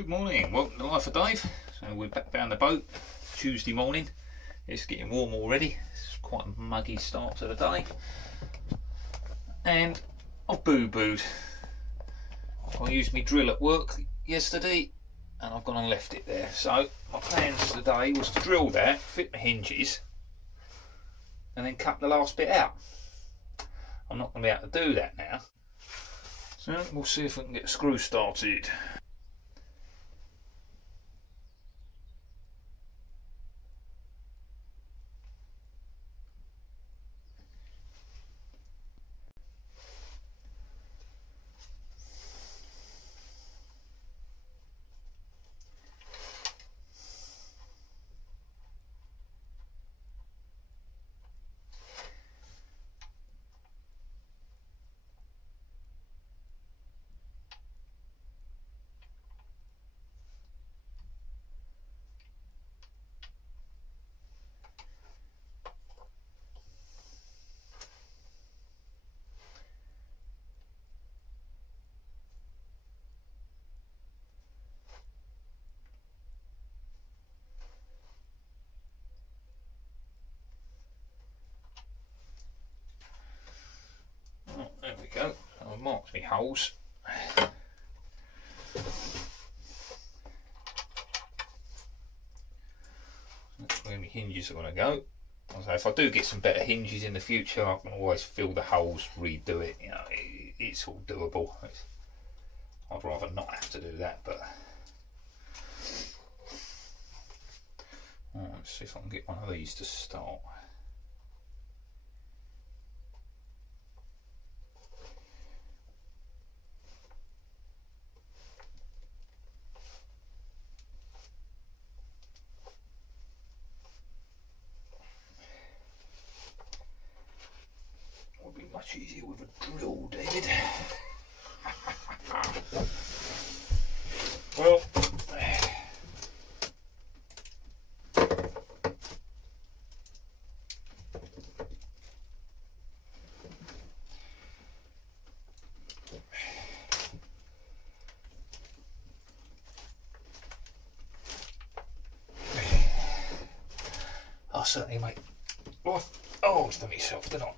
Good morning, welcome to Life of Dave. So we're back down the boat Tuesday morning. It's getting warm already. It's quite a muggy start to the day. And I've boo-booed. I used my drill at work yesterday and I've gone and left it there. So my plans today was to drill that, fit my hinges and then cut the last bit out. I'm not going to be able to do that now. So we'll see if we can get a screw started. There we go. I've marked my holes. That's where my hinges are going to go. So if I do get some better hinges in the future, I can always fill the holes, redo it. You know, it's all doable. I'd rather not have to do that, but let's see if I can get one of these to start. Would be much easier with a drill, David. Well, I'll certainly make life hard for myself, don't I?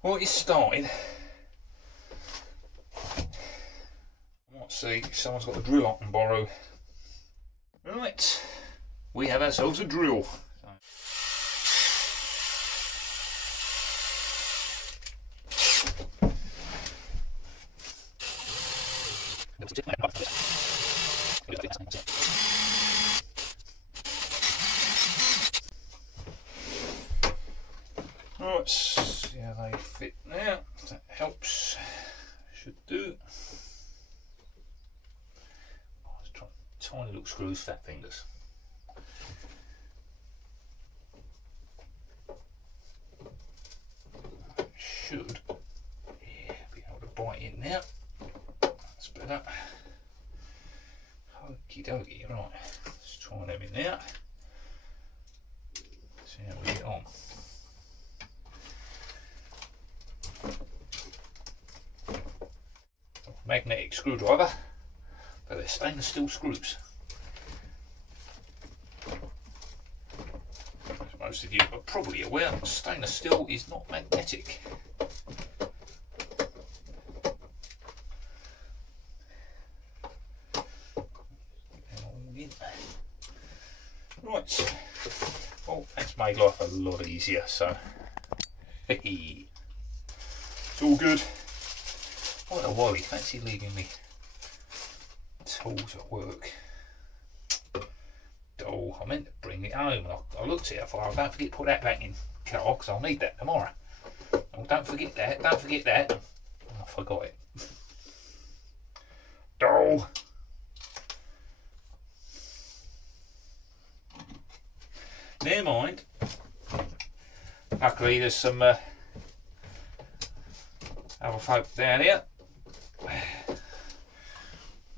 What is starting? I might see if someone's got a drill I can borrow. Right, we have ourselves a drill. Right, see how they fit now. That helps. Should do. Oh, let's try tiny little screws, fat fingers. Should be able to bite in now. That's better. Okie dokie, right. Let's try them in there. See how we get on. Magnetic screwdriver, but they're stainless steel screws. As most of you are probably aware, stainless steel is not magnetic. Right, well, that's made life a lot easier, so it's all good. What a worry, fancy leaving me tools at work. Oh, I meant to bring it home and I looked at it, I thought, oh, don't forget to put that back in car because I'll need that tomorrow. Oh, don't forget that, don't forget that. Oh, I forgot it. Oh. Never mind. Luckily there's some other folk down here.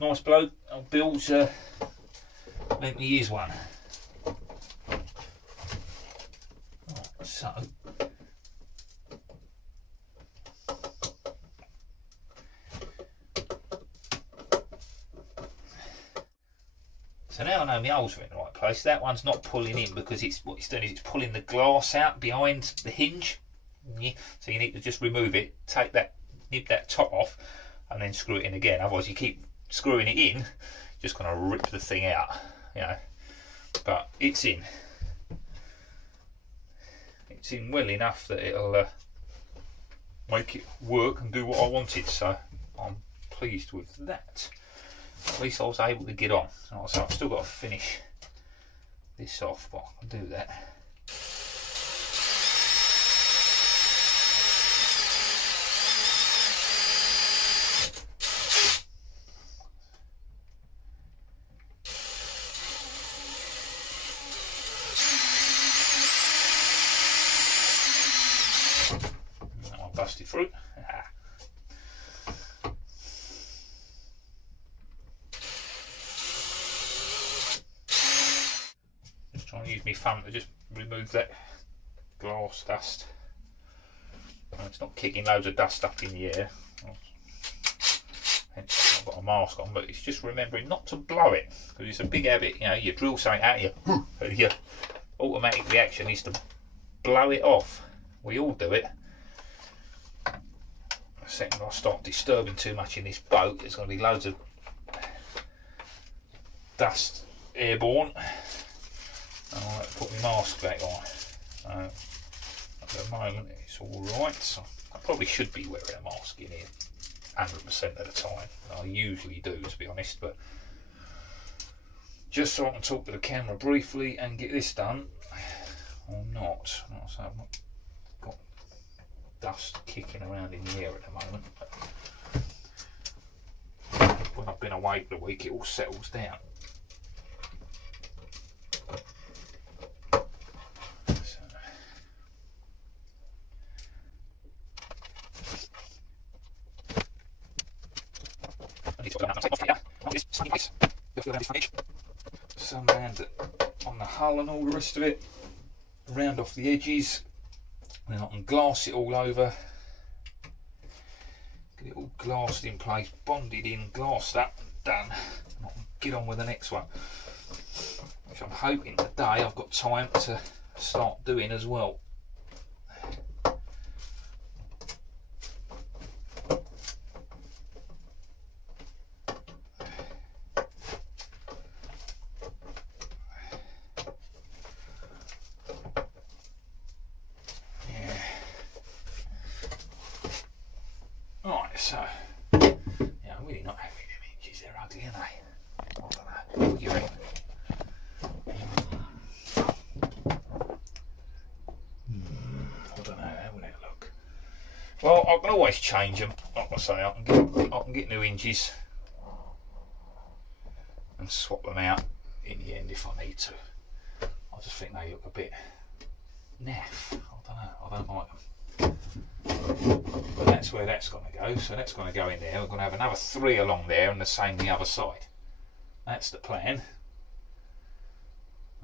Nice bloke, old Bill's let me use one. Right, so So now I know my holes are in the right place. That one's not pulling in because what it's doing is it's pulling the glass out behind the hinge. Yeah. So you need to just remove it, nib that top off, and then screw it in again. Otherwise you keep screwing it in, just going to rip the thing out, you know. But it's in. It's in well enough that it'll make it work and do what I wanted. So I'm pleased with that. At least I was able to get on. So I've still got to finish this off, but I can do that. That one busted through. Trying to use my thumb to just remove that glass dust. And it's not kicking loads of dust up in the air. Hence I've got a mask on, but it's just remembering not to blow it, because it's a big habit. You know, you drill something out here, and your automatic reaction is to blow it off. We all do it. The second I start disturbing too much in this boat, there's going to be loads of dust airborne. And I'll have to put my mask back on. So at the moment it's alright. So I probably should be wearing a mask in here 100% of the time. I usually do, to be honest, but just so I can talk to the camera briefly and get this done, I'm not. So I've not got dust kicking around in the air at the moment. But when I've been away for the week, it all settles down. Some round on the hull and all the rest of it, round off the edges, and then I can glass it all over, get it all glassed in place, bonded in, glassed up and done, and I can get on with the next one, which I'm hoping today I've got time to start doing as well. So, yeah, I'm really not happy with them hinges, they're ugly, aren't they? I don't know, what do you reckon? I don't know, how would that look? Well, I can always change them, like I say, I can get new hinges and swap them out in the end if I need to. I just think they look a bit naff, I don't know, I don't like them. But that's where that's going to go, so that's going to go in there. We're going to have another 3 along there and the same the other side. That's the plan.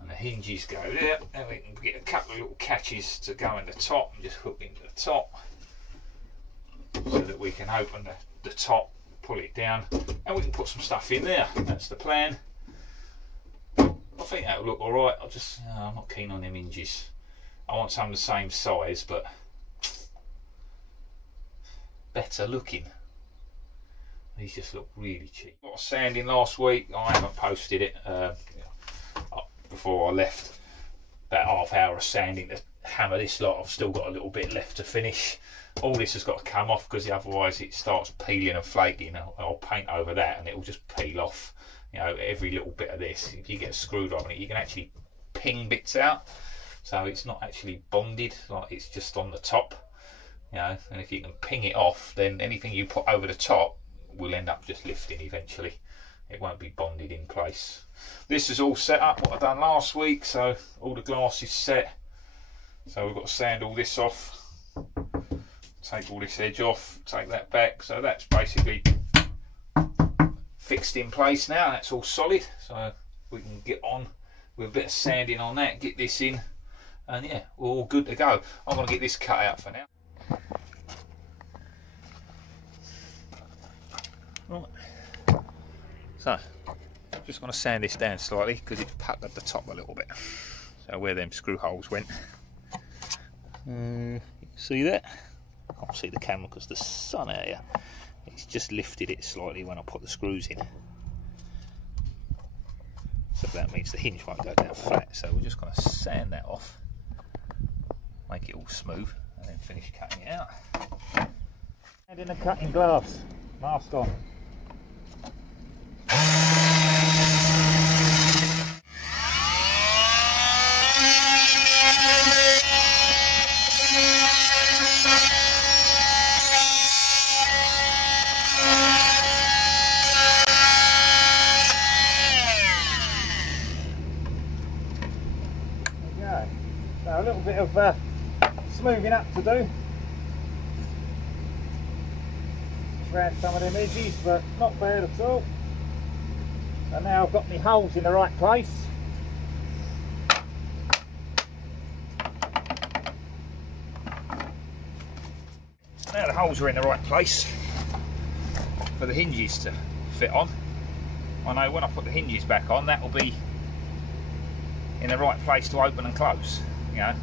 And the hinges go there, and we can get a couple of little catches to go in the top and just hook into the top so that we can open the top, pull it down, and we can put some stuff in there. That's the plan. I think that'll look alright. I'm not keen on them hinges. I want some the same size, but better looking. These just look really cheap. A lot of sanding last week. I haven't posted it before I left. About half hour of sanding to hammer this lot. I've still got a little bit left to finish. All this has got to come off because otherwise it starts peeling and flaking. I'll paint over that and it will just peel off. You know, every little bit of this. If you get a screwdriver on it, you can actually ping bits out. So it's not actually bonded, like it's just on the top. You know, and if you can ping it off, then anything you put over the top will end up just lifting eventually. It won't be bonded in place. This is all set up, what I've done last week, so all the glass is set. So we've got to sand all this off, take all this edge off, take that back. So that's basically fixed in place now, that's all solid. So we can get on with a bit of sanding on that, get this in, and yeah, we're all good to go. I'm going to get this cut out for now. Right. So, Just going to sand this down slightly because it's puckered the top a little bit. So where them screw holes went. You see that? I can't see the camera because the sun out here. It's just lifted it slightly when I put the screws in. So that means the hinge won't go down flat. So we're just going to sand that off, make it all smooth, and then finish cutting it out. And in the cutting glass, mask on. So a little bit of smoothing up to do around some of them edges, but not bad at all. And now I've got my holes in the right place. Now the holes are in the right place for the hinges to fit on. I know when I put the hinges back on, that will be in the right place to open and close. You know,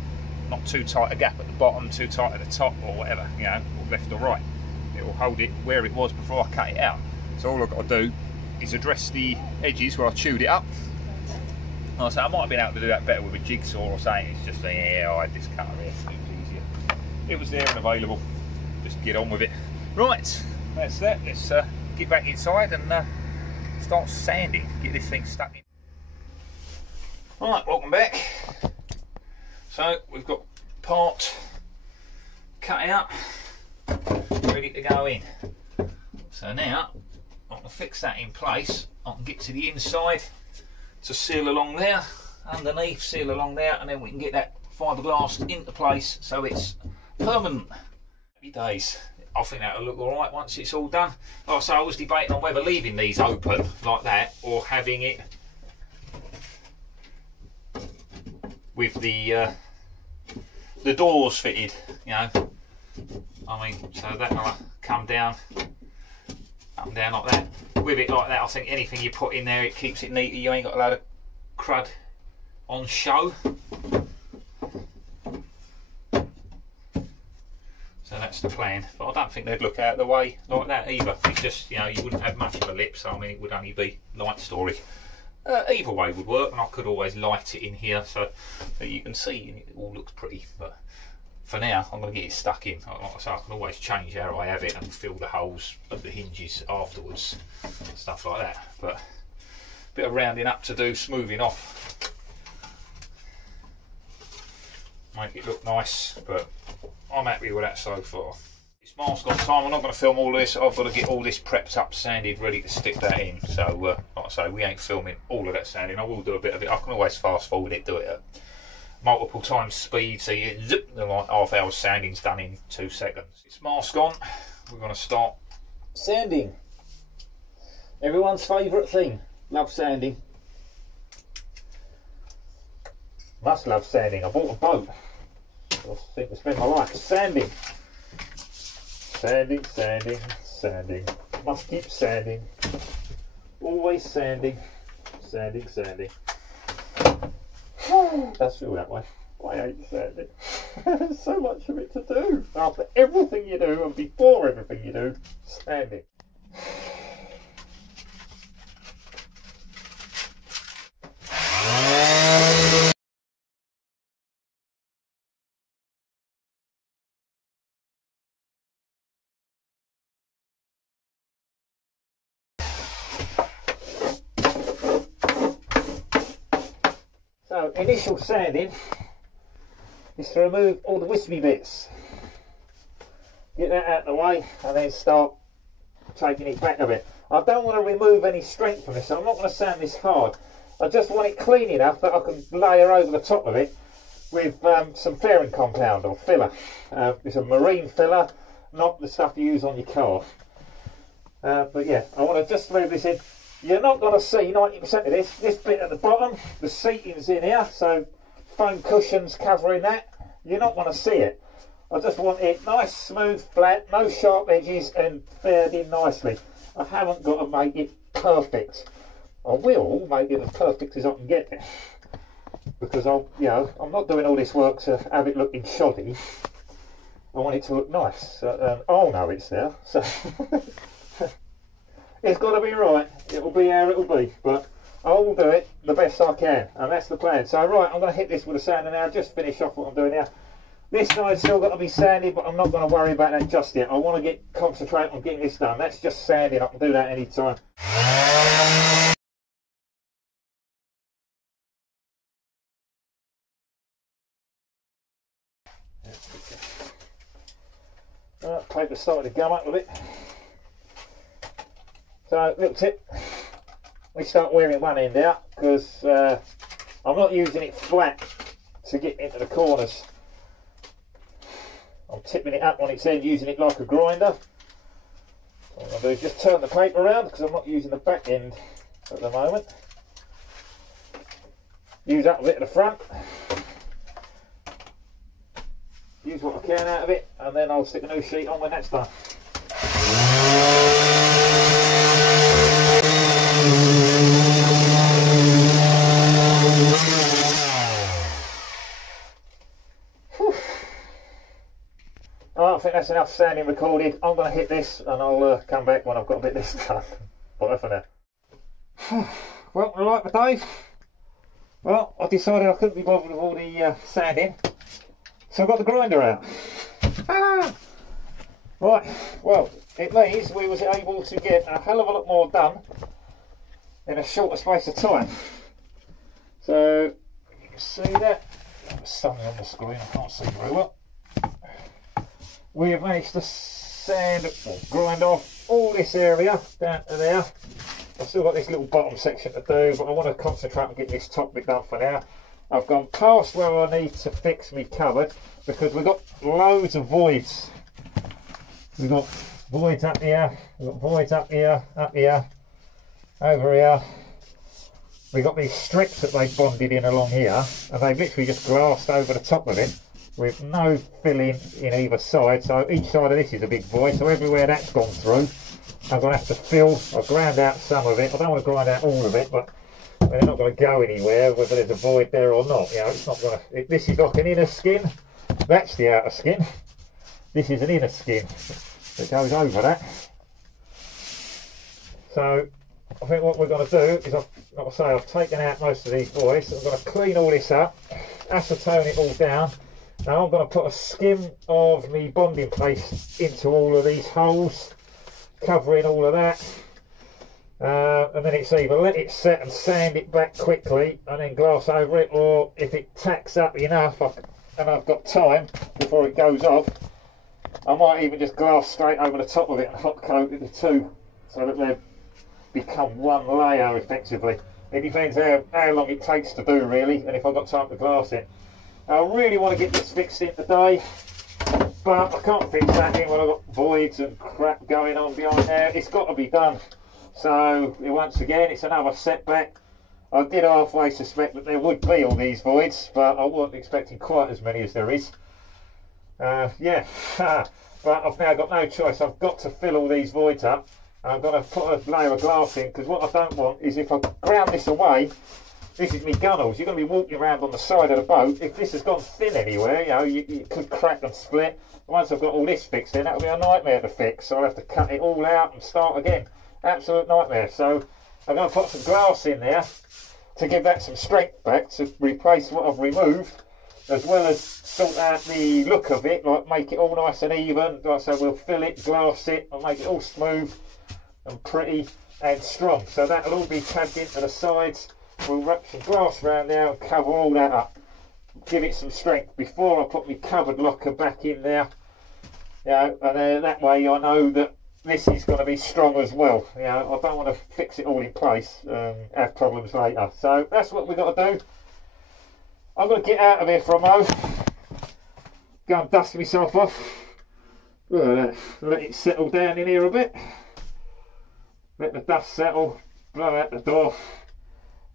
not too tight a gap at the bottom, too tight at the top, or whatever. You know, or left or right. It will hold it where it was before I cut it out. So all I've got to do is address the edges where I chewed it up. Like I say, I might have been able to do that better with a jigsaw or something. It's just yeah, I had this cutter here. It was easier. It was there and available. Just get on with it. Right, that's that. Let's get back inside and start sanding. Get this thing stuck in. Right, welcome back. So we've got part cut out, ready to go in. So now I can fix that in place. I can get to the inside to seal along there, underneath seal along there, and then we can get that fiberglass into place so it's permanent. Happy days. I think that'll look alright once it's all done. Like I say, I was debating on whether leaving these open like that or having it with the doors fitted, you know. I mean, so that'll come down, up and down like that. With it like that, I think anything you put in there, it keeps it neat. You ain't got a load of crud on show. So that's the plan. But I don't think they'd look out of the way like that either. It's just, you know, you wouldn't have much of a lip, so I mean, it would only be light story. Either way would work, and I could always light it in here so that you can see and it all looks pretty. But for now, I'm going to get it stuck in. Like I say, I can always change how I have it and fill the holes of the hinges afterwards, stuff like that. But a bit of rounding up to do, smoothing off, make it look nice. But I'm happy with that so far. It's mask on time. I'm not going to film all this. I've got to get all this prepped up, sanded, ready to stick that in. So, like I say, we ain't filming all of that sanding. I will do a bit of it. I can always fast forward it, do it at multiple times speed. So you zip, like half hour sanding's done in 2 seconds. It's mask on. We're going to start sanding. Everyone's favourite thing. Love sanding. Must love sanding. I bought a boat. I think I spend my life sanding. Sanding, sanding, sanding. Must keep sanding. Always sanding. Sanding, sanding. Does feel that way. I hate sanding. There's so much of it to do. After everything you do and before everything you do, sanding. So, initial sanding is to remove all the wispy bits. Get that out of the way and then start taking it back a bit. I don't want to remove any strength from this, so I'm not going to sand this hard. I just want it clean enough that I can layer over the top of it with some fairing compound or filler. It's a marine filler, not the stuff you use on your car. But yeah, I want to just move this in. You're not going to see 90% of this. This bit at the bottom, the seating's in here, so foam cushions covering that. You're not going to see it. I just want it nice, smooth, flat, no sharp edges, and faired in nicely. I haven't got to make it perfect. I will make it as perfect as I can get it, because I'm not doing all this work to have it looking shoddy. I want it to look nice. I'll know it's there, so it's got to be right. It'll be how it'll be, but I will do it the best I can, and that's the plan. So right, I'm going to hit this with a sander now, just finish off what I'm doing now. This side's still got to be sanded, but I'm not going to worry about that just yet. I want to concentrate on getting this done. That's just sanding. I can do that any time. Paper started to gum up a bit. So, little tip. We start wearing one end out, because I'm not using it flat to get into the corners. I'm tipping it up on its end, using it like a grinder. What I'm going to do is just turn the paper around, because I'm not using the back end at the moment. Use up a bit of the front. Use what I can out of it, and then I'll stick a new sheet on when that's done. I think that's enough sanding recorded. I'm going to hit this, and I'll come back when I've got a bit of this done. Bye for now. Well, right, Dave. Well, I decided I couldn't be bothered with all the sanding, so I got the grinder out. Right, well, it means we was able to get a hell of a lot more done in a shorter space of time. So you can see that. There's something on the screen I can't see very well. We have managed to sand or grind off all this area down to there. I've still got this little bottom section to do, but I want to concentrate on getting this top bit done for now. I've gone past where I need to fix my cupboard, because we've got loads of voids. We've got voids up here, we've got voids up here, over here. We've got these strips that they've bonded in along here, and they've literally just glassed over the top of it, with no filling in either side. So each side of this is a big void, so everywhere that's gone through I'm going to have to fill. I've ground out some of it. I don't want to grind out all of it, but they're not going to go anywhere whether there's a void there or not. You know, it's not going to. This is like an inner skin, that's the outer skin, this is an inner skin that goes over that. So I think what we're going to do is, like I say, I've taken out most of these voids. I'm going to clean all this up, acetone it all down. Now I'm going to put a skim of the bonding paste into all of these holes, covering all of that, and then it's either let it set and sand it back quickly and then glass over it, or if it tacks up enough and I've got time before it goes off, I might even just glass straight over the top of it and hot coat the two so that they become one layer effectively. It depends how long it takes to do really, and if I've got time to glass it. I really want to get this fixed in today, but I can't fix that in when I've got voids and crap going on behind there. It's got to be done. So once again, it's another setback. I did halfway suspect that there would be all these voids, but I wasn't expecting quite as many as there is. Yeah, but I've now got no choice. I've got to fill all these voids up. I'm going to put a layer of glass in, because what I don't want is, if I ground this away, this is me gunnels, you're going to be walking around on the side of the boat. If this has gone thin anywhere, you know, you could crack and split. Once I've got all this fixed in, that'll be a nightmare to fix. So I'll have to cut it all out and start again. Absolute nightmare. So I'm going to put some glass in there to give that some strength back, to replace what I've removed, as well as sort out the look of it, like make it all nice and even. Like I say, we'll fill it, glass it, and make it all smooth and pretty and strong. So that'll all be tabbed into the sides. We'll wrap some glass around there and cover all that up, give it some strength before I put my cupboard locker back in there. You know, and then that way I know that this is going to be strong as well. You know, I don't want to fix it all in place and have problems later. So that's what we've got to do. I'm going to get out of here for a moment, go and dust myself off. Look at that. Let it settle down in here a bit, let the dust settle, blow out the door,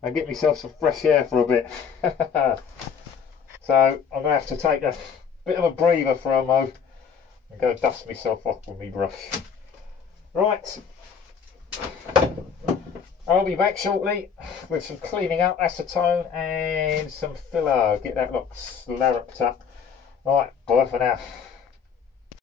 and get myself some fresh air for a bit. So I'm going to have to take a bit of a breather for a mo and go dust myself off with my brush. Right, I'll be back shortly with some cleaning up, acetone and some filler. Get that lot slurped up. Right, bye for now.